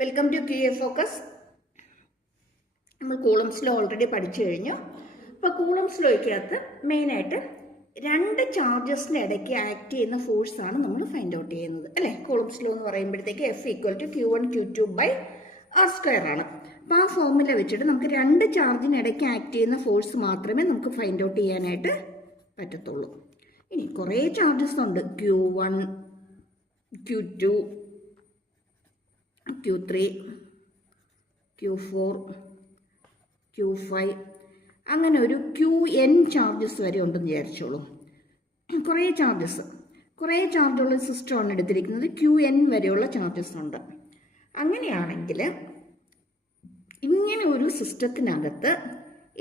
Welcome to QA focus. നമ്മൾ Coulomb's law already പഠിച്ചു കഴിഞ്ഞു. അപ്പോൾ കൂളംസ് ലോയ്ക്കകത്ത് മെയിനായിട്ട് രണ്ട് ചാർജസിന് ഇടയ്ക്ക് ആക്ട് ചെയ്യുന്ന ഫോഴ്സാണ് നമ്മൾ ഫൈൻഡ് ഔട്ട് ചെയ്യുന്നത്, അല്ലേ? കൂളംസ് ലോ എന്ന് പറയുമ്പോഴത്തേക്ക് F=Q1Q2/r² ആണ്. അപ്പോൾ ആ ഫോർമുല വെച്ചിട്ട് നമുക്ക് രണ്ട് ചാർജിന് ഇടയ്ക്ക് ആക്ട് ചെയ്യുന്ന ഫോഴ്സ് മാത്രമേ നമുക്ക് ഫൈൻഡ് ഔട്ട് ചെയ്യാനായിട്ട് പറ്റത്തുള്ളൂ. ഇനി കുറേ ചാർജസ് ഉണ്ട്, Q1, Q2, Q3, Q4, Q5, അങ്ങനെ ഒരു QN ചാർജസ് വരെ ഉണ്ടെന്ന് വിചാരിച്ചോളൂ. കുറേ ചാർജുള്ള സിസ്റ്റമാണ് എടുത്തിരിക്കുന്നത്. QN വരെയുള്ള ചാർജസ് ഉണ്ട്. അങ്ങനെയാണെങ്കിൽ ഇങ്ങനെ ഒരു സിസ്റ്റത്തിനകത്ത്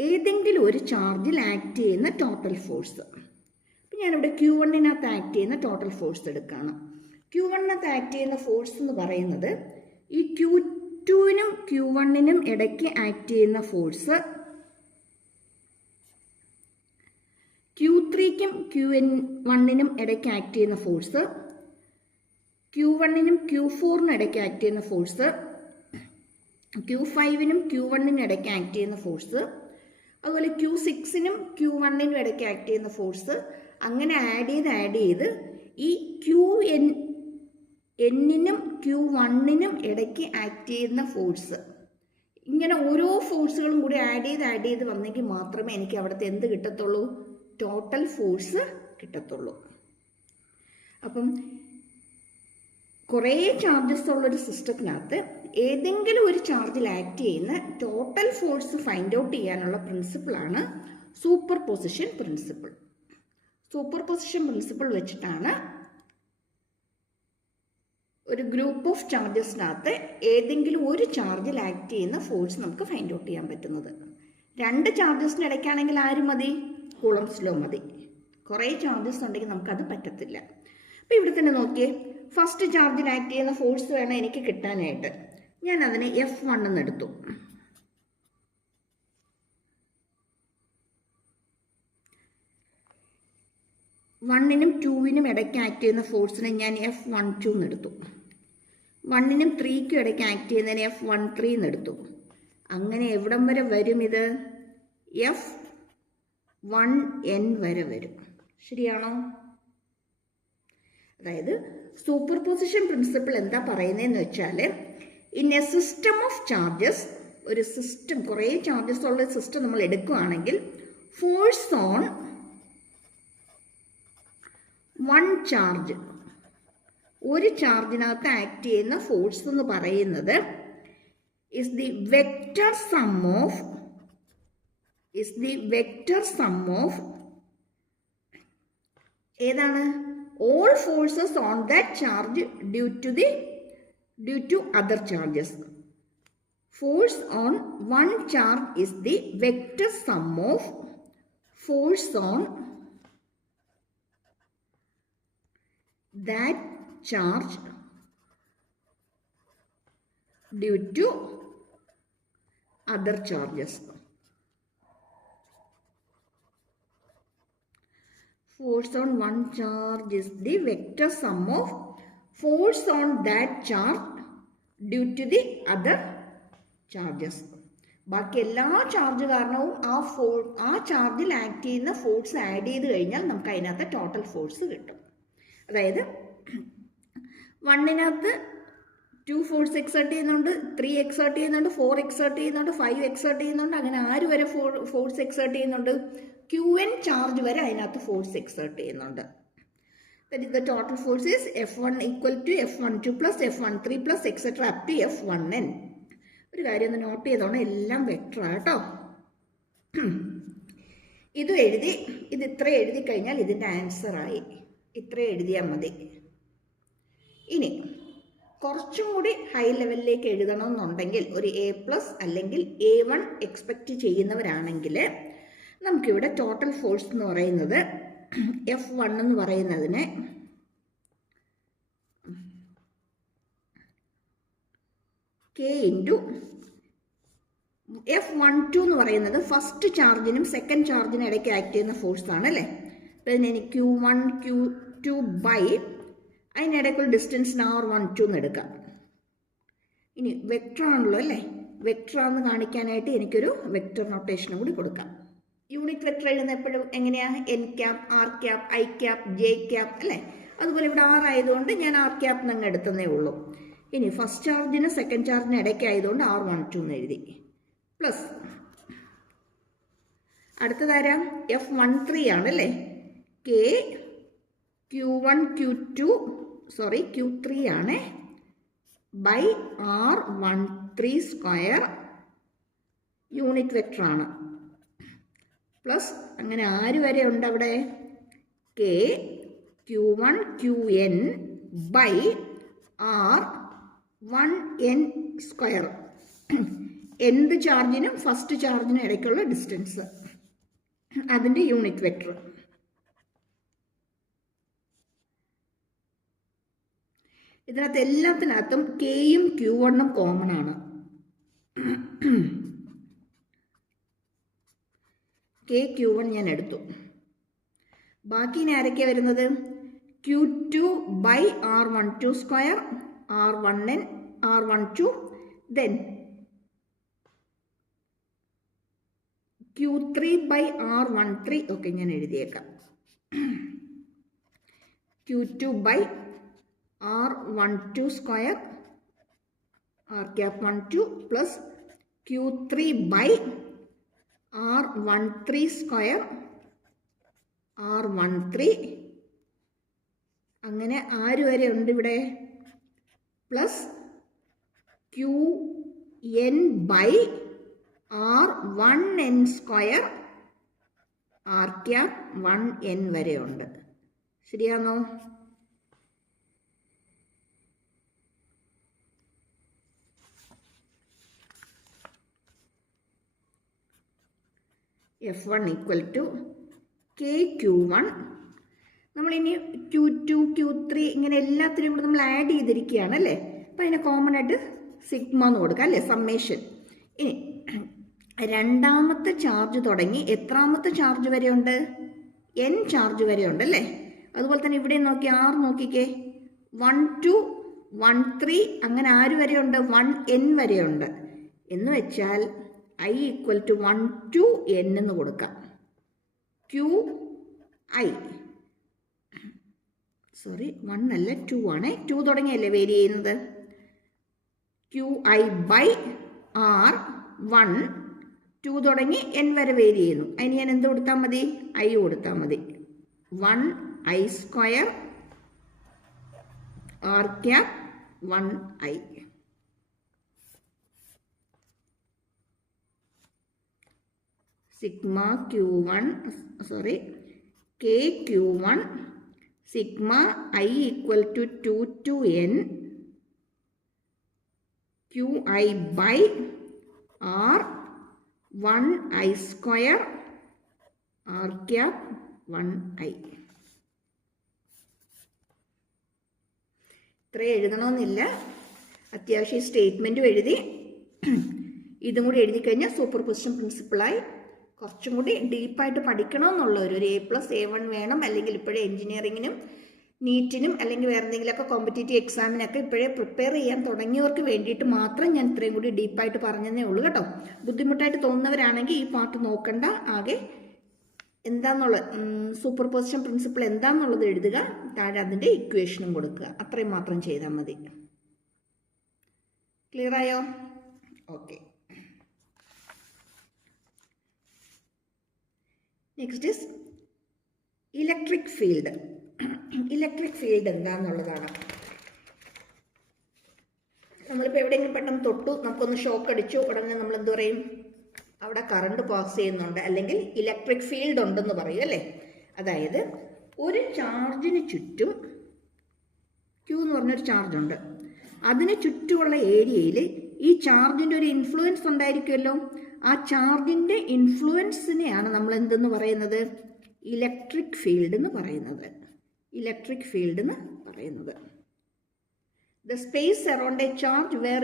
ഏതെങ്കിലും ഒരു ചാർജിൽ ആക്ട് ചെയ്യുന്ന ടോട്ടൽ ഫോഴ്സ്, അപ്പം ഞാനിവിടെ Q1-നകത്ത് ആക്ട് ചെയ്യുന്ന ടോട്ടൽ ഫോഴ്സ് എടുക്കുകയാണ്. Q1-നകത്ത് ആക്ട് ചെയ്യുന്ന ഫോഴ്സ് എന്ന് പറയുന്നത് ഈ Q2-നും Q1-നും ഇടയ്ക്ക് ആക്ട് ചെയ്യുന്ന ഫോഴ്സ്, Q3-ക്കും Q1-നും ഇടയ്ക്ക് ആക്ട് ചെയ്യുന്ന ഫോഴ്സ്, Q1-നും Q4-നും ഇടയ്ക്ക് ആക്ട് ചെയ്യുന്ന ഫോഴ്സ്, Q5-നും Q1-നും ഇടയ്ക്ക് ആക്ട് ചെയ്യുന്ന ഫോഴ്സ്, അതുപോലെ Q6-നും Q1-നും ഇടയ്ക്ക് ആക്ട് ചെയ്യുന്ന ഫോഴ്സ്, അങ്ങനെ ആഡ് ചെയ്ത് ഈ N-നും Q1-നും ഇടയ്ക്ക് ആക്ട് ചെയ്യുന്ന ഫോഴ്സ്, ഇങ്ങനെ ഓരോ ഫോഴ്സുകളും കൂടി ആഡ് ചെയ്ത് വന്നെങ്കിൽ മാത്രമേ എനിക്ക് അവിടുത്തെ എന്ത് കിട്ടത്തുള്ളൂ? ടോട്ടൽ ഫോഴ്സ് കിട്ടത്തുള്ളൂ. അപ്പം കുറേ ചാർജസ് ഉള്ളൊരു സിസ്റ്റത്തിനകത്ത് ഏതെങ്കിലും ഒരു ചാർജിൽ ആക്ട് ചെയ്യുന്ന ടോട്ടൽ ഫോഴ്സ് ഫൈൻഡ് ഔട്ട് ചെയ്യാനുള്ള പ്രിൻസിപ്പിളാണ് super position principle. Super position principle വെച്ചിട്ടാണ് ഒരു ഗ്രൂപ്പ് ഓഫ് ചാർജസിനകത്ത് ഏതെങ്കിലും ഒരു ചാർജിൽ ആക്ട് ചെയ്യുന്ന ഫോഴ്സ് നമുക്ക് ഫൈൻഡ് ഔട്ട് ചെയ്യാൻ പറ്റുന്നത്. രണ്ട് ചാർജസിന് ഇടയ്ക്കാണെങ്കിൽ ആര് മതി? കൂളംസ് ലോ മതി. കുറേ ചാർജസ് ഉണ്ടെങ്കിൽ നമുക്കത് പറ്റത്തില്ല. അപ്പോൾ ഇവിടെ തന്നെ നോക്കിയേ, ഫസ്റ്റ് ചാർജിൽ ആക്ട് ചെയ്യുന്ന ഫോഴ്സ് വേണം എനിക്ക് കിട്ടാനായിട്ട്. ഞാൻ അതിനെ F1 എന്ന് എടുത്തു. വണ്ണിനും 2-നും ഇടയ്ക്ക് ആക്ട് ചെയ്യുന്ന ഫോഴ്സിനെ ഞാൻ F12 എന്ന് എടുത്തു. 1-നും 3-ക്കും ഇടയ്ക്ക് ആക്ട് ചെയ്യുന്നതിനെ F13 എന്ന് എടുത്തു. അങ്ങനെ എവിടം വരെ വരും? ഇത് F1N വരെ വരും. ശരിയാണോ? അതായത് സൂപ്പർ പൊസിഷൻ പ്രിൻസിപ്പിൾ എന്താ പറയുന്നതെന്ന് വെച്ചാൽ, in A system of charges, ഒരു സിസ്റ്റം, കുറേ ചാർജസ് ഉള്ള സിസ്റ്റം നമ്മൾ എടുക്കുകയാണെങ്കിൽ ഫോഴ്സ് ഓൺ വൺ ചാർജ്, ഒരു ചാർജിനകത്ത് ആക്ട് ചെയ്യുന്ന ഫോഴ്സ് എന്ന് പറയുന്നത് is the vector sum of ഏതാണ്? all forces on that charge due to other charges. Force on one charge is the vector sum of force on that charge due to other charges. Force on one charge is the vector sum of force on that charge due to the other charges. ബാക്കി എല്ലാ charge കാരണവും ആ ചാർജിൽ act ചെയ്യുന്ന force add ചെയ്ത് കഴിഞ്ഞാൽ നമുക്ക് അതിനകത്ത് ടോട്ടൽ ഫോഴ്സ് കിട്ടും. അതായത് 1-നകത്ത് 2 ഫോഴ്സ് എക്സേർട്ട് ചെയ്യുന്നുണ്ട്, 3 എക്സേർട്ട് ചെയ്യുന്നുണ്ട്, 4 എക്സേർട്ട് ചെയ്യുന്നുണ്ട്, 5 എക്സേർട്ട് ചെയ്യുന്നുണ്ട്. അങ്ങനെ ആര് വരെ ഫോഴ്സ് എക്സേർട്ട് ചെയ്യുന്നുണ്ട്? QN ചാർജ് വരെ അതിനകത്ത് ഫോഴ്സ് എക്സേർട്ട് ചെയ്യുന്നുണ്ട്. That is the total force is F1 = F12 plus F13 plus etc. up to F1N. ഒരു കാര്യം ഒന്ന് നോട്ട് ചെയ്തോണം, എല്ലാം വെക്ടറാണ് കേട്ടോ. ഇത് ഇത്ര എഴുതി കഴിഞ്ഞാൽ ഇതിൻ്റെ ആൻസറായി. ഇത്ര എഴുതിയാൽ മതി. ഇനി കുറച്ചും കൂടി ഹൈ ലെവലിലേക്ക് എഴുതണമെന്നുണ്ടെങ്കിൽ ഒരു A+ അല്ലെങ്കിൽ A1 എക്സ്പെക്റ്റ് ചെയ്യുന്നവരാണെങ്കിൽ നമുക്കിവിടെ ടോട്ടൽ ഫോഴ്സ് എന്ന് പറയുന്നത് F1 എന്ന് പറയുന്നതിന് K × F12 എന്ന് പറയുന്നത് ഫസ്റ്റ് ചാർജിനും സെക്കൻഡ് ചാർജിനും ഇടയ്ക്ക് ആക്ട് ചെയ്യുന്ന ഫോഴ്സാണ്, അല്ലേ? അപ്പം ഇതിന് Q1 Q2 അതിനിടയ്ക്കുള്ള ഡിസ്റ്റൻസിന് R12 എന്ന് എടുക്കാം. ഇനി വെക്ടറാണല്ലോ അല്ലേ, വെക്ടറാന്ന് കാണിക്കാനായിട്ട് എനിക്കൊരു വെക്ടർ നൊട്ടേഷനും കൂടി കൊടുക്കാം. യൂണിറ്റ് വെക്ടർ എഴുതുന്ന എപ്പോഴും എങ്ങനെയാണ്? N cap, R cap, I cap, J cap അല്ലേ. അതുപോലെ ഇവിടെ ആർ ആയതുകൊണ്ട് ഞാൻ ആർ ക്യാപ് എന്നങ്ങ് എടുത്തതേ ഉള്ളൂ. ഇനി ഫസ്റ്റ് ചാർജിന് സെക്കൻഡ് ചാർജിന് ഇടയ്ക്കായതുകൊണ്ട് R12 എന്ന് എഴുതി. പ്ലസ് അടുത്തതാരാ? F13 ആണല്ലേ. കെ Q1 Q3 ആണ് by R13 square unit vector ആണ്. പ്ലസ് അങ്ങനെ ആര് വരെ ഉണ്ട് അവിടെ? K Q1 Qn by R1n square. എന്ത് ചാർജിനും ഫസ്റ്റ് ചാർജിനും ഇടയ്ക്കുള്ള ഡിസ്റ്റൻസ്, അതിൻ്റെ യൂണിറ്റ് വെക്ടർ. ഇതിനകത്ത് എല്ലാത്തിനകത്തും കെയും Q1ഉം കോമൺ ആണ്. കെ Q1 ഞാൻ എടുത്തു. ബാക്കി ഇനി ആരൊക്കെയാണ് വരുന്നത്? Q2 by R12 square, R1n, R12, then Q3 by R13. Okay, ഞാൻ എഴുതിയേക്കാം. Q2 by R12 square, R cap 12 plus Q3 by R13 square, R13. അങ്ങനെ ആര് വരെ ഉണ്ട് ഇവിടെ? Plus Qn by R1n square, R cap 1n വരെ ഉണ്ട്. ശരിയാണോ? F1 equal to K Q1. നമ്മളിനി Q2 Q3 ഇങ്ങനെ എല്ലാത്തിനും കൂടെ നമ്മൾ ആഡ് ചെയ്തിരിക്കുകയാണ് അല്ലേ. അപ്പം അതിനെ കോമൺ ആയിട്ട് സിഗ്മ എന്ന് കൊടുക്കാം അല്ലേ, സമ്മേഷൻ. ഇനി രണ്ടാമത്തെ ചാർജ് തുടങ്ങി എത്രാമത്തെ ചാർജ് വരെ ഉണ്ട്? n ചാർജ് വരെ ഉണ്ട് അല്ലേ. അതുപോലെ തന്നെ ഇവിടെ നോക്കി, R നോക്കിക്കേ, 1 to 1 3 അങ്ങനെ ആര് വരെ ഉണ്ട്? 1n വരെ ഉണ്ട്. എന്ന് വെച്ചാൽ I equal to 1 to n എന്ന് കൊടുക്കാം. QI 1 അല്ല 2 ആണ്. 2 തുടങ്ങിയല്ലേ വേരി ചെയ്യുന്നത്. QI ബൈ R1, 2 തുടങ്ങി n വരെ വേരി ചെയ്യുന്നു. അതിന് ഞാൻ എന്ത് കൊടുത്താൽ മതി? I കൊടുത്താൽ മതി. 1I square R cap 1I. Sigma Q1 K Q1 sigma I equal to 2 to n QI by R1I square R cap 1I. ഇത്രയും എഴുതണമെന്നില്ല, അത്യാവശ്യം സ്റ്റേറ്റ്മെൻറ്റും എഴുതി ഇതും കൂടി എഴുതി കഴിഞ്ഞാൽ സൂപ്പർ പൊസിഷൻ പ്രിൻസിപ്പിളായി. കുറച്ചും കൂടി ഡീപ്പായിട്ട് പഠിക്കണമെന്നുള്ളവർ ഒരു A+A1 വേണം. അല്ലെങ്കിൽ ഇപ്പോഴേ എൻജിനീയറിങ്ങിനും നീറ്റിനും അല്ലെങ്കിൽ വേറെ എന്തെങ്കിലുമൊക്കെ കോമ്പറ്റേറ്റീവ് എക്സാമിനൊക്കെ ഇപ്പോഴേ പ്രിപ്പയർ ചെയ്യാൻ തുടങ്ങിയവർക്ക് വേണ്ടിയിട്ട് മാത്രം ഞാൻ ഇത്രയും കൂടി ഡീപ്പായിട്ട് പറഞ്ഞതേ ഉള്ളൂ കേട്ടോ. ബുദ്ധിമുട്ടായിട്ട് തോന്നുന്നവരാണെങ്കിൽ ഈ പാർട്ട് നോക്കണ്ട. ആകെ എന്താണെന്നുള്ള സൂപ്പർ പൊസിഷൻ പ്രിൻസിപ്പിൾ എന്താണെന്നുള്ളത് എഴുതുക, താഴെ അതിൻ്റെ ഇക്വേഷനും കൊടുക്കുക. അത്രയും മാത്രം ചെയ്താൽ മതി. ക്ലിയർ ആയോ? Okay. Next is electric field. Electric field എന്താണെന്നുള്ളതാണ്. നമ്മളിപ്പോൾ എവിടെയെങ്കിലും പെട്ടെന്ന് തൊട്ടു, നമുക്കൊന്ന് ഷോക്ക് അടിച്ചു, ഉടനെ നമ്മൾ എന്ത് പറയും? അവിടെ കറണ്ട് പാസ് ചെയ്യുന്നുണ്ട് അല്ലെങ്കിൽ ഇലക്ട്രിക് ഫീൽഡ് ഉണ്ടെന്ന് പറയും അല്ലേ. അതായത് ഒരു ചാർജിന് ചുറ്റും Q എന്ന് പറഞ്ഞൊരു ചാർജുണ്ട്, അതിന് ചുറ്റുമുള്ള ഏരിയയിൽ ഈ ചാർജിൻ്റെ ഒരു ഇൻഫ്ലുവൻസ് ഉണ്ടായിരിക്കുമല്ലോ. ആ ചാർജിൻ്റെ ഇൻഫ്ലുവൻസിനെയാണ് നമ്മൾ എന്തെന്ന് പറയുന്നത്? ഇലക്ട്രിക് ഫീൽഡ് എന്ന് പറയുന്നത്. ഇലക്ട്രിക് ഫീൽഡ് എന്ന് പറയുന്നത് the space around a charge where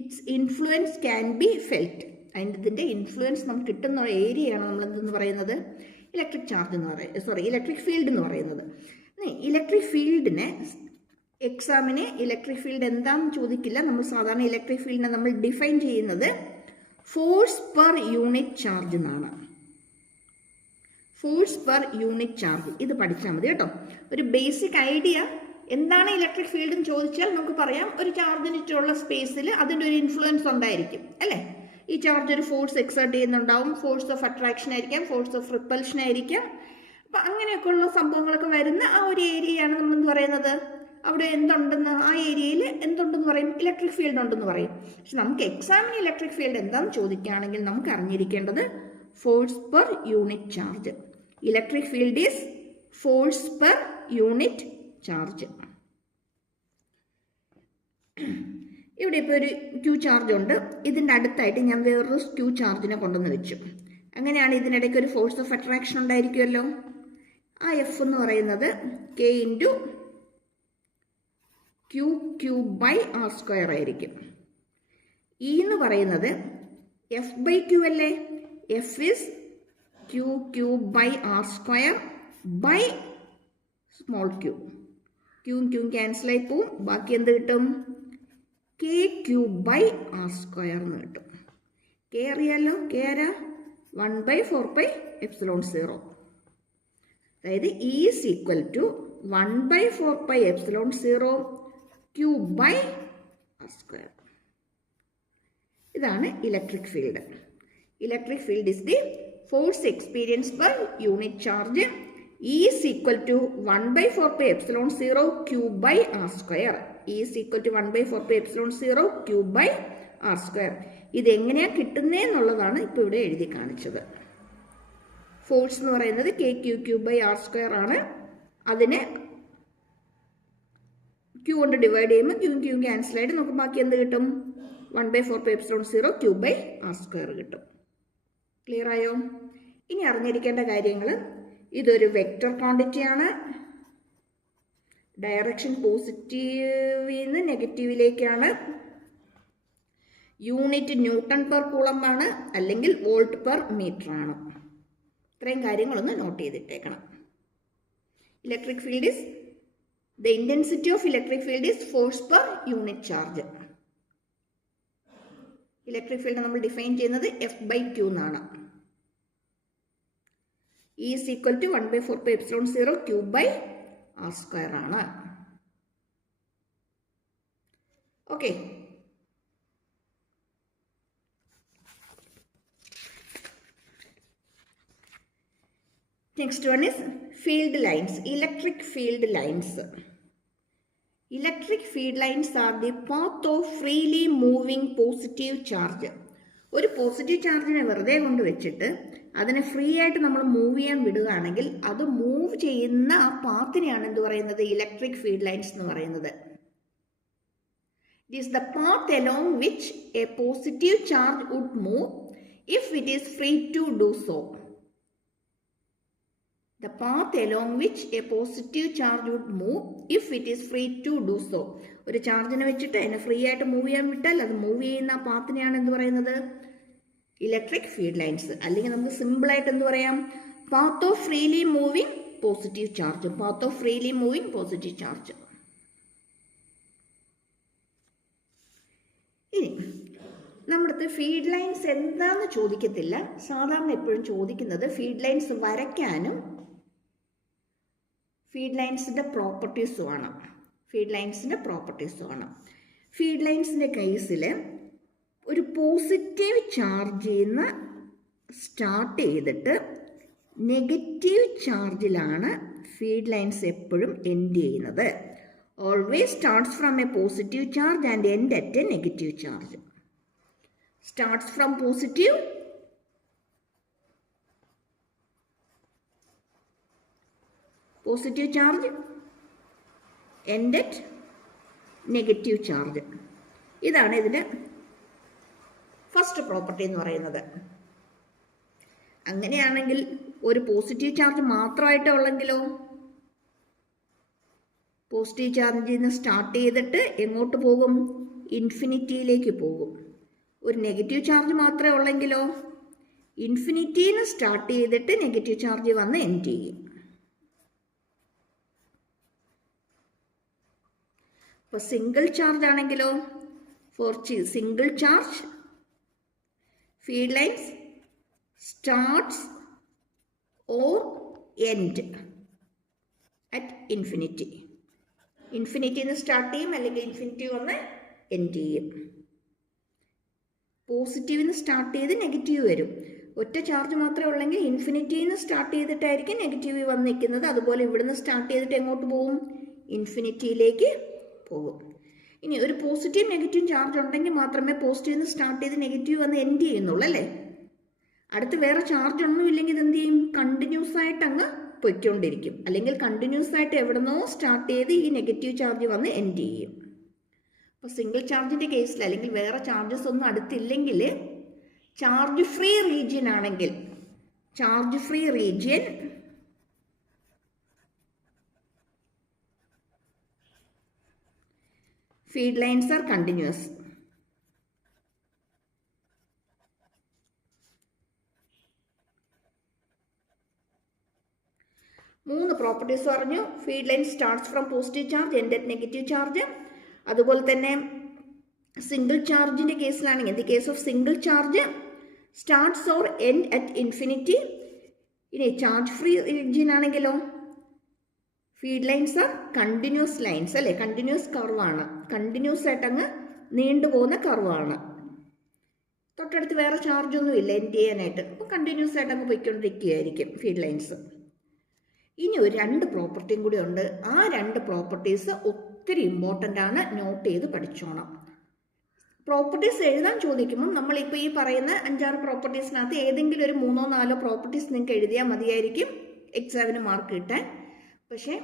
its influence can be felt. അതിൻ്റെ ഇൻഫ്ലുവൻസ് നമുക്ക് കിട്ടുന്ന ഏരിയയാണ് നമ്മൾ എന്തെന്ന് പറയുന്നത്? ഇലക്ട്രിക് ചാർജ് എന്ന് പറയുന്നത്, ഇലക്ട്രിക് ഫീൽഡ് എന്ന് പറയുന്നത്. ഇലക്ട്രിക് ഫീൽഡിനെ എക്സാമിന് ഇലക്ട്രിക് ഫീൽഡ് എന്താണെന്ന് ചോദിക്കില്ല. നമ്മൾ സാധാരണ ഇലക്ട്രിക് ഫീൽഡിനെ നമ്മൾ ഡിഫൈൻ ചെയ്യുന്നത് ഫോഴ്സ് പെർ യൂണിറ്റ് ചാർജ് എന്നാണ്. ഫോഴ്സ് പെർ യൂണിറ്റ് ചാർജ് ഇത് പഠിച്ചാൽ മതി കേട്ടോ. ഒരു ബേസിക് ഐഡിയ എന്താണ് ഇലക്ട്രിക് ഫീൽഡ് എന്ന് ചോദിച്ചാൽ നമുക്ക് പറയാം, ഒരു ചാർജിനുള്ള സ്പേസിൽ അതിൻ്റെ ഒരു ഇൻഫ്ലുവൻസ് ഉണ്ടായിരിക്കും അല്ലേ. ഈ ചാർജ് ഒരു ഫോഴ്സ് എക്സേർട്ട് ചെയ്യുന്നുണ്ടാവും, ഫോഴ്സ് ഓഫ് അട്രാക്ഷൻ ആയിരിക്കാം, ഫോഴ്സ് ഓഫ് റിപ്പൽഷൻ ആയിരിക്കാം. അപ്പം അങ്ങനെയൊക്കെയുള്ള സംഭവങ്ങളൊക്കെ വരുന്ന ആ ഒരു ഏരിയയാണ് നമ്മളെന്ത് പറയുന്നത്, അവിടെ എന്തുണ്ടെന്ന്, ആ ഏരിയയിൽ എന്തുണ്ടെന്ന് പറയും, ഇലക്ട്രിക് ഫീൽഡ് ഉണ്ടെന്ന് പറയും. പക്ഷെ നമുക്ക് എക്സാമിന് ഇലക്ട്രിക് ഫീൽഡ് എന്താണെന്ന് ചോദിക്കുകയാണെങ്കിൽ നമുക്ക് അറിഞ്ഞിരിക്കേണ്ടത് force per unit charge. Electric field is force per unit charge. ഇവിടെ ഇപ്പോൾ ഒരു ക്യൂ ചാർജ് ഉണ്ട്, ഇതിൻ്റെ അടുത്തായിട്ട് ഞാൻ വേറൊരു ക്യൂ ചാർജിനെ കൊണ്ടുവന്ന് വെച്ചു. അങ്ങനെയാണ് ഇതിനിടയ്ക്ക് ഒരു ഫോഴ്സ് ഓഫ് അട്രാക്ഷൻ ഉണ്ടായിരിക്കുമല്ലോ. ആ എഫ് എന്ന് പറയുന്നത് K into Q Q by R square ആയിരിക്കും. ഇ എന്ന് പറയുന്നത് എഫ് ബൈ ക്യൂ അല്ലേ. F is Q Q by R square by small Q. ക്യൂവും ക്യൂവും ക്യാൻസലായി പോവും, ബാക്കി എന്ത് കിട്ടും, K Q by R square എന്ന് കിട്ടും. കെ അറിയാലോ, കെ ആരാ, 1/4πε0. അതായത് E is equal to 1/4πε0 Q by R square. ഇതാണ് electric field. Electric field is the force experience per unit charge. E is equal to 1/4πε0 Q by R square. E is equal to 1/4πε0 Q by R square. ഇത് എങ്ങനെയാണ് കിട്ടുന്നതെന്നുള്ളതാണ് ഇപ്പോൾ ഇവിടെ എഴുതി കാണിച്ചത്. Force എന്ന് പറയുന്നത് K Q Q by R square ആണ്. അതിനെ ക്യൂ കൊണ്ട് ഡിവൈഡ് ചെയ്യുമ്പോൾ ക്യൂ ക്യൂ ക്യാൻസൽ ആയിട്ട് നമുക്ക് ബാക്കി എന്ത് കിട്ടും, 1/4πε0 Q by R square കിട്ടും. ക്ലിയർ ആയോ? ഇനി അറിഞ്ഞിരിക്കേണ്ട കാര്യങ്ങൾ, ഇതൊരു വെക്റ്റർ ക്വാണ്ടിറ്റിയാണ്. ഡയറക്ഷൻ പോസിറ്റീവിൽ നിന്ന് നെഗറ്റീവിലേക്കാണ്. യൂണിറ്റ് ന്യൂട്ടൺ പെർ കൂളംബ് ആണ്, അല്ലെങ്കിൽ വോൾട്ട് പെർ മീറ്റർ ആണ്. ഇത്രയും കാര്യങ്ങളൊന്ന് നോട്ട് ചെയ്തിട്ടേക്കണം. Electric field is the intensity of electric field is force per unit charge. Electric field നമ്മൾ ഡിഫൈൻ ചെയ്യുന്നത് എഫ് ബൈ ക്യൂ എന്നാണ്. E is equal to 1/4πε0 Q by R square ആണ്. Okay, next one is field lines. Electric field lines. Electric field lines are the path of freely moving positive charge. ഒരു positive ചാർജിനെ വെറുതെ കൊണ്ട് വെച്ചിട്ട് അതിനെ free ആയിട്ട് നമ്മൾ മൂവ് ചെയ്യാൻ വിടുകയാണെങ്കിൽ അത് മൂവ് ചെയ്യുന്ന ആ പാത്തിനെയാണ് എന്ത് പറയുന്നത്, ഇലക്ട്രിക് ഫീൽഡ് ലൈൻസ് എന്ന് പറയുന്നത്. It is the path along which a positive charge would move if it is free to do so. The path along which a positive charge would move if it is free to do so. ഒരു ചാർജിനെ വെച്ചിട്ട് അതിനെ free ആയിട്ട് move ചെയ്യാൻ വിട്ടാൽ അത് move ചെയ്യുന്ന ആ പാത്തിനെയാണ് എന്ത് പറയുന്നത്, ഇലക്ട്രിക് ഫീൽഡ് ലൈൻസ്. അല്ലെങ്കിൽ നമുക്ക് സിമ്പിളായിട്ട് എന്ത് പറയാം, path of freely moving positive charge. Path of freely moving positive charge. ഇനി നമ്മുടെ ഫീൽഡ് ലൈൻസ് എന്താണെന്ന് ചോദിക്കത്തില്ല. സാധാരണ എപ്പോഴും ചോദിക്കുന്നത് ഫീൽഡ് ലൈൻസ് വരയ്ക്കാനും ഫീൽഡ് ലൈൻസിൻ്റെ പ്രോപ്പർട്ടീസുമാണ്. ഫീൽഡ് ലൈൻസിൻ്റെ പ്രോപ്പർട്ടീസുമാണ്. ഫീൽഡ് ലൈൻസിൻ്റെ കേസിൽ ഒരു പോസിറ്റീവ് ചാർജിൽ നിന്ന് സ്റ്റാർട്ട് ചെയ്തിട്ട് നെഗറ്റീവ് ചാർജിലാണ് ഫീൽഡ് ലൈൻസ് എപ്പോഴും എൻഡ് ചെയ്യുന്നത്. Always starts from A positive charge and end at A negative charge. Starts from positive, positive charge, end at negative charge. ഇതാണ് ഇതിന് ഫസ്റ്റ് പ്രോപ്പർട്ടി എന്ന് പറയുന്നത്. അങ്ങനെയാണെങ്കിൽ ഒരു പോസിറ്റീവ് ചാർജ് മാത്രമായിട്ട് ഉള്ളെങ്കിലോ, പോസിറ്റീവ് ചാർജിൽ നിന്ന് സ്റ്റാർട്ട് ചെയ്തിട്ട് എങ്ങോട്ട് പോകും, ഇൻഫിനിറ്റിയിലേക്ക് പോകും. ഒരു നെഗറ്റീവ് ചാർജ് മാത്രമേ ഉള്ളെങ്കിലോ, ഇൻഫിനിറ്റിയിൽ നിന്ന് സ്റ്റാർട്ട് ചെയ്തിട്ട് നെഗറ്റീവ് ചാർജ് വന്ന് എൻഡ് ചെയ്യും. അപ്പോൾ സിംഗിൾ ചാർജ് ആണെങ്കിലോ, for single charge field lines starts or end at infinity. ഇൻഫിനിറ്റിയിൽ നിന്ന് സ്റ്റാർട്ട് ചെയ്യും, അല്ലെങ്കിൽ ഇൻഫിനിറ്റി വന്ന് എൻഡ് ചെയ്യും. പോസിറ്റീവിൽ നിന്ന് സ്റ്റാർട്ട് ചെയ്ത് നെഗറ്റീവ് വരും. ഒറ്റ ചാർജ് മാത്രമേ ഉള്ളെങ്കിൽ ഇൻഫിനിറ്റിയിൽ നിന്ന് സ്റ്റാർട്ട് ചെയ്തിട്ടായിരിക്കും നെഗറ്റീവ് വന്ന് നിൽക്കുന്നത്. അതുപോലെ ഇവിടുന്ന് സ്റ്റാർട്ട് ചെയ്തിട്ട് എങ്ങോട്ട് പോകും? ഇൻഫിനിറ്റിയിലേക്ക് പോകും. ഇനി ഒരു പോസിറ്റീവ് നെഗറ്റീവ് ചാർജ് ഉണ്ടെങ്കിൽ മാത്രമേ പോസിറ്റീവിൽ നിന്ന് സ്റ്റാർട്ട് ചെയ്ത് നെഗറ്റീവ് വന്ന് എൻഡ് ചെയ്യുന്നുള്ളൂ അല്ലേ. അടുത്ത് വേറെ ചാർജ് ഒന്നും ഇല്ലെങ്കിൽ ഇത് എന്ത് ചെയ്യും? കണ്ടിന്യൂസ് ആയിട്ട് അങ്ങ് പൊയ്ക്കൊണ്ടിരിക്കും. അല്ലെങ്കിൽ കണ്ടിന്യൂസ് ആയിട്ട് എവിടുന്നോ സ്റ്റാർട്ട് ചെയ്ത് ഈ നെഗറ്റീവ് ചാർജ് വന്ന് എൻഡ് ചെയ്യും. അപ്പോൾ സിംഗിൾ ചാർജിൻ്റെ കേസിൽ, അല്ലെങ്കിൽ വേറെ ചാർജസ് ഒന്നും അടുത്തില്ലെങ്കിൽ, ചാർജ് ഫ്രീ റീജിയൻ ആണെങ്കിൽ, charge free region field lines are continuous. മൂന്ന് പ്രോപ്പർട്ടീസ് പറഞ്ഞു. Field line starts from positive charge, end at negative charge. അതുപോലെ തന്നെ സിംഗിൾ ചാർജിൻ്റെ കേസിലാണെങ്കിൽ, in the case of single charge starts or end at infinity. ഇനി charge free region ആണെങ്കിലോ, field lines are continuous lines അല്ലേ. Continuous കർവാണ്, continuous ആയിട്ട് അങ്ങ് നീണ്ടുപോകുന്ന കർവാണ്. തൊട്ടടുത്ത് വേറെ ചാർജൊന്നും ഇല്ല എൻഡ് ചെയ്യാനായിട്ട്. അപ്പോൾ കണ്ടിന്യൂസ് ആയിട്ട് അങ്ങ് പോയിക്കൊണ്ടിരിക്കുകയായിരിക്കും ഫീഡ് ലൈൻസ്. ഇനി ഒരു രണ്ട് പ്രോപ്പർട്ടിയും കൂടി ഉണ്ട്. ആ രണ്ട് പ്രോപ്പർട്ടീസ് ഒത്തിരി ഇമ്പോർട്ടൻ്റ് ആണ്, നോട്ട് ചെയ്ത് പഠിച്ചോണം. പ്രോപ്പർട്ടീസ് എഴുതാൻ ചോദിക്കുമ്പോൾ നമ്മളിപ്പോൾ ഈ പറയുന്ന 5-6 പ്രോപ്പർട്ടീസിനകത്ത് ഏതെങ്കിലും ഒരു 3-4 പ്രോപ്പർട്ടീസ് നിങ്ങൾക്ക് എഴുതിയാൽ മതിയായിരിക്കും എക്സാമിന് മാർക്ക് കിട്ടാൻ. പക്ഷേ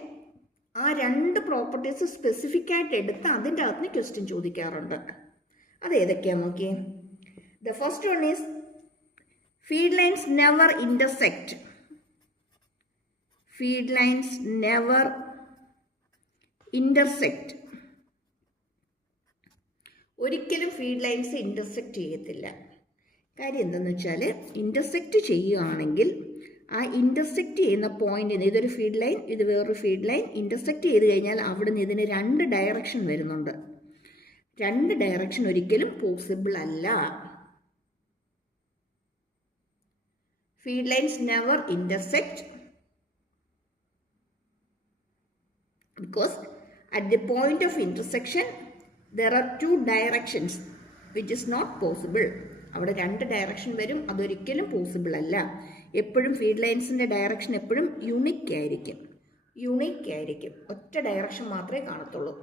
ആ രണ്ട് പ്രോപ്പർട്ടീസ് സ്പെസിഫിക് ആയിട്ട് എടുത്ത് അതിൻ്റെ അകത്ത് ക്വസ്റ്റ്യൻ ചോദിക്കാറുണ്ട്. അത് ഏതൊക്കെയാണെന്ന് നോക്കിയേ. The first one is feed lines never intersect. Feed lines never intersect. ഒരിക്കലും ഫീഡ് ലൈൻസ് ഇൻ്റർസെക്റ്റ് ചെയ്യത്തില്ല. കാര്യം എന്താണെന്ന് വെച്ചാൽ, ഇൻ്റർസെക്റ്റ് ചെയ്യുകയാണെങ്കിൽ ആ ഇൻ്റർസെക്റ്റ് ചെയ്യുന്ന പോയിന്റിന്, ഇതൊരു ഫീഡ് ലൈൻ, ഇത് വേറൊരു ഫീഡ് ലൈൻ, ഇൻ്റർസെക്റ്റ് ചെയ്ത് കഴിഞ്ഞാൽ അവിടുന്ന് ഇതിന് 2 ഡയറക്ഷൻ വരുന്നുണ്ട്. 2 ഡയറക്ഷൻ ഒരിക്കലും പോസിബിൾ അല്ല. Feed lines never intersect because at the point of intersection there are 2 directions which is not possible. അവിടെ 2 ഡയറക്ഷൻ വരും, അതൊരിക്കലും പോസിബിൾ അല്ല. എപ്പോഴും ഫീഡ് ലൈൻസിൻ്റെ ഡയറക്ഷൻ എപ്പോഴും യുണിക് ആയിരിക്കും. ഒറ്റ ഡയറക്ഷൻ മാത്രമേ കാണത്തുള്ളൂ.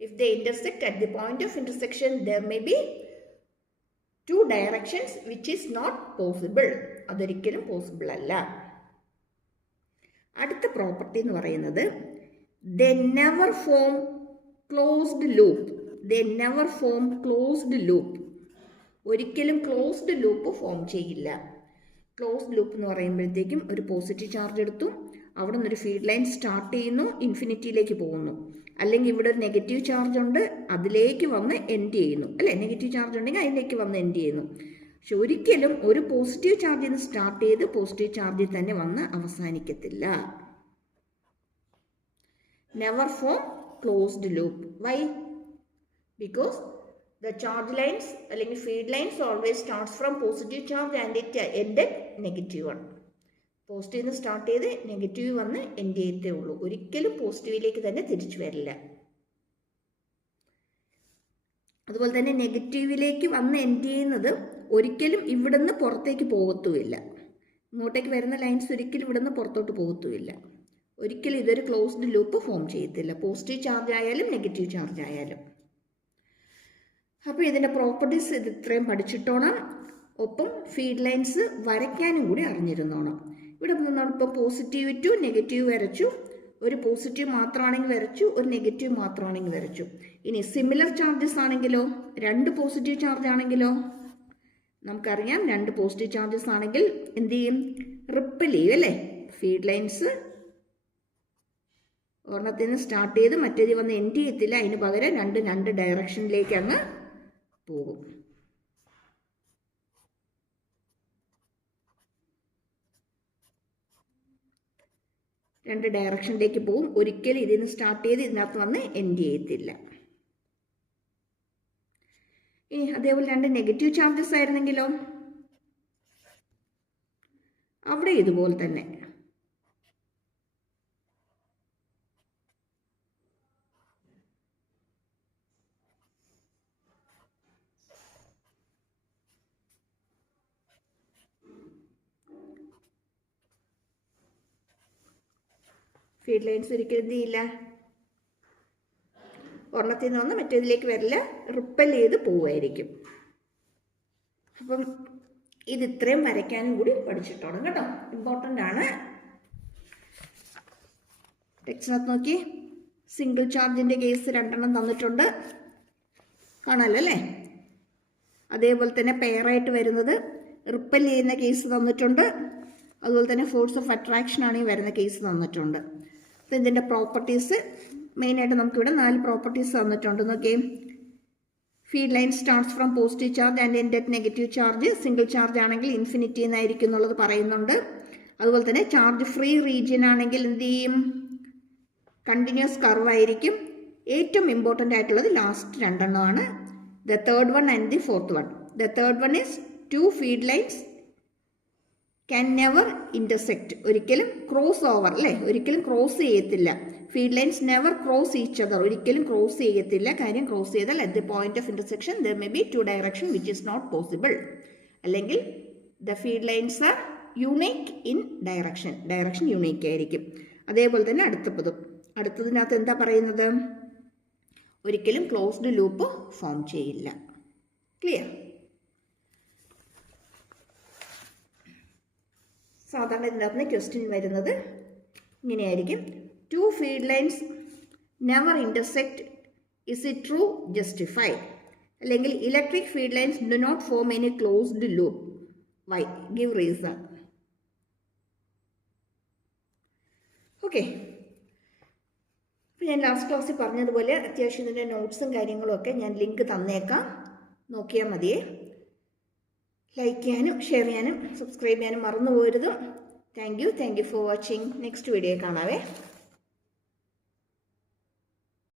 If they intersect at the point of intersection there may be 2 directions which is not possible. അതൊരിക്കലും പോസിബിൾ അല്ല. അടുത്ത പ്രോപ്പർട്ടി എന്ന് പറയുന്നത് they never form closed loop. ഒരിക്കലും ക്ലോസ്ഡ് ലൂപ്പ് ഫോം ചെയ്യില്ല. ക്ലോസ്ഡ് ലൂപ്പ് എന്ന് പറയുമ്പോഴത്തേക്കും ഒരു പോസിറ്റീവ് ചാർജ് എടുത്തു, അവിടെ നിന്നൊരു ഫീഡ് ലൈൻ സ്റ്റാർട്ട് ചെയ്യുന്നു, ഇൻഫിനിറ്റിയിലേക്ക് പോകുന്നു. അല്ലെങ്കിൽ ഇവിടെ ഒരു നെഗറ്റീവ് ചാർജ് ഉണ്ട്, അതിലേക്ക് വന്ന് എൻഡ് ചെയ്യുന്നു അല്ലേ. നെഗറ്റീവ് ചാർജ് ഉണ്ടെങ്കിൽ അതിലേക്ക് വന്ന് എൻഡ് ചെയ്യുന്നു. പക്ഷെ ഒരിക്കലും ഒരു പോസിറ്റീവ് ചാർജിൽ നിന്ന് സ്റ്റാർട്ട് ചെയ്ത് പോസിറ്റീവ് ചാർജിൽ തന്നെ വന്ന് അവസാനിക്കത്തില്ല. Never form closed loop. Why? Because the charge lines അല്ലെങ്കിൽ feed lines always starts from positive charge and it ended negative one. Positive നിന്ന് സ്റ്റാർട്ട് ചെയ്ത് നെഗറ്റീവ് വന്ന് എൻഡ് ചെയ്തേ ഉള്ളൂ. ഒരിക്കലും പോസിറ്റീവിലേക്ക് തന്നെ തിരിച്ചു വരില്ല. അതുപോലെ തന്നെ നെഗറ്റീവിലേക്ക് വന്ന് എൻഡ് ചെയ്യുന്നത് ഒരിക്കലും ഇവിടുന്ന് പുറത്തേക്ക് പോകത്തുമില്ല. ഇങ്ങോട്ടേക്ക് വരുന്ന ലൈൻസ് ഒരിക്കലും ഇവിടുന്ന് പുറത്തോട്ട് പോകത്തുമില്ല. ഒരിക്കലും ഇതൊരു ക്ലോസ്ഡ് ലൂപ്പ് ഫോം ചെയ്യത്തില്ല, പോസിറ്റീവ് ചാർജ് ആയാലും നെഗറ്റീവ് ചാർജ് ആയാലും. അപ്പോൾ ഇതിൻ്റെ പ്രോപ്പർട്ടീസ് ഇത് ഇത്രയും പഠിച്ചിട്ടോണം. ഒപ്പം ഫീഡ് ലൈൻസ് വരയ്ക്കാനും കൂടി അറിഞ്ഞിരുന്നോണം. ഇവിടെ നമ്മളിപ്പോൾ പോസിറ്റീവ് ടു നെഗറ്റീവ് വരച്ചു, ഒരു പോസിറ്റീവ് മാത്രമാണെങ്കിൽ വരച്ചു, ഒരു നെഗറ്റീവ് മാത്രമാണെങ്കിൽ വരച്ചു. ഇനി സിമിലർ ചാർജസ് ആണെങ്കിലോ, 2 പോസിറ്റീവ് ചാർജ് ആണെങ്കിലോ, നമുക്കറിയാം 2 പോസിറ്റീവ് ചാർജസ് ആണെങ്കിൽ എന്ത് ചെയ്യും? റിപ്പിൾ ചെയ്യും അല്ലേ. ഫീഡ് ലൈൻസ് ഒരെണ്ണത്തിൽ നിന്ന് സ്റ്റാർട്ട് ചെയ്ത് മറ്റേത് വന്ന് എൻഡ് ചെയ്യത്തില്ല, അതിന് പകരം 2 ഡയറക്ഷനിലേക്ക് അങ്ങ് പോകും. രണ്ട് ഡയറക്ഷനിലേക്ക് പോവും. ഒരിക്കലും ഇതിന് സ്റ്റാർട്ട് ചെയ്ത് ഇതിനകത്ത് വന്ന് എൻഡ് ചെയ്യത്തില്ല. ഇനി അതേപോലെ രണ്ട് നെഗറ്റീവ് ചാർജസ് ആയിരുന്നെങ്കിലോ അവിടെ ഇതുപോലെ തന്നെ ഫീഡ് ലൈൻസ് ഒരിക്കലും എന്ത് ചെയ്യില്ല, ഒരെണ്ണത്തിൽ നിന്ന് വന്ന് മറ്റേതിലേക്ക് വരില്ല, റിപ്പൽ ചെയ്ത് പോവുമായിരിക്കും. അപ്പം ഇത് ഇത്രയും വരയ്ക്കാനും കൂടി പഠിച്ചിട്ടോണം കേട്ടോ, ഇമ്പോർട്ടൻ്റ് ആണ്. ടെക്സ്റ്റിനകത്ത് നോക്കി, സിംഗിൾ ചാർജിൻ്റെ കേസ് 2 തന്നിട്ടുണ്ട്, കാണാമല്ലോ അല്ലേ. അതേപോലെ തന്നെ പെയറായിട്ട് വരുന്നത് റിപ്പൽ ചെയ്യുന്ന കേസ് തന്നിട്ടുണ്ട്. അതുപോലെ തന്നെ ഫോഴ്സ് ഓഫ് അട്രാക്ഷൻ ആണ് ഈ വരുന്ന കേസ് തന്നിട്ടുണ്ട്. അപ്പോൾ ഇതിൻ്റെ പ്രോപ്പർട്ടീസ് മെയിനായിട്ട് നമുക്കിവിടെ 4 പ്രോപ്പർട്ടീസ് തന്നിട്ടുണ്ട്. നോക്കിയേ, feed line starts from positive charge and end at negative charge. Single charge ആണെങ്കിൽ ഇൻഫിനിറ്റി എന്നായിരിക്കും എന്നുള്ളത് പറയുന്നുണ്ട്. അതുപോലെ തന്നെ ചാർജ് ഫ്രീ റീജിയൻ ആണെങ്കിൽ എന്ത് ചെയ്യും, കണ്ടിന്യൂസ് കർവ് ആയിരിക്കും. ഏറ്റവും ഇമ്പോർട്ടൻ്റ് ആയിട്ടുള്ളത് ലാസ്റ്റ് 2 ആണ്, the third one and the fourth one. The third one is 2 field lines can never intersect. ഒരിക്കലും ക്രോസ് ഓവർ അല്ലേ, ഒരിക്കലും ക്രോസ് ചെയ്യത്തില്ല. Field lines never cross each other, ഒരിക്കലും ക്രോസ് ചെയ്യത്തില്ല. കാര്യം ക്രോസ് ചെയ്താൽ at the point of intersection there may be 2 direction which is not possible. അല്ലെങ്കിൽ the field lines are unique in direction, direction unique ആയിരിക്കും. അതേപോലെ തന്നെ അടുത്തതിനകത്ത് എന്താ പറയുന്നത്, ഒരിക്കലും ക്ലോസ്ഡ് ലൂപ്പ് ഫോം ചെയ്യില്ല. ക്ലിയർ? സാധാരണ ഇതിനകത്ത് ക്വസ്റ്റ്യൻ വരുന്നത് ഇങ്ങനെയായിരിക്കും, 2 field lines never intersect, is it true, justify. അല്ലെങ്കിൽ electric field lines do not form any closed loop, why, give reason. Okay, അപ്പോൾ ഞാൻ ലാസ്റ്റ് ക്ലാസ്സിൽ പറഞ്ഞതുപോലെ അത്യാവശ്യം ഇതിൻ്റെ നോട്ട്സും കാര്യങ്ങളും ഒക്കെ ഞാൻ ലിങ്ക് തന്നേക്കാം, നോക്കിയാൽ മതിയേ. ലൈക്ക് ചെയ്യാനും ഷെയർ ചെയ്യാനും സബ്സ്ക്രൈബ് ചെയ്യാനും മറന്നു പോകരുത്. Thank you for watching. Next video കാണാവേ.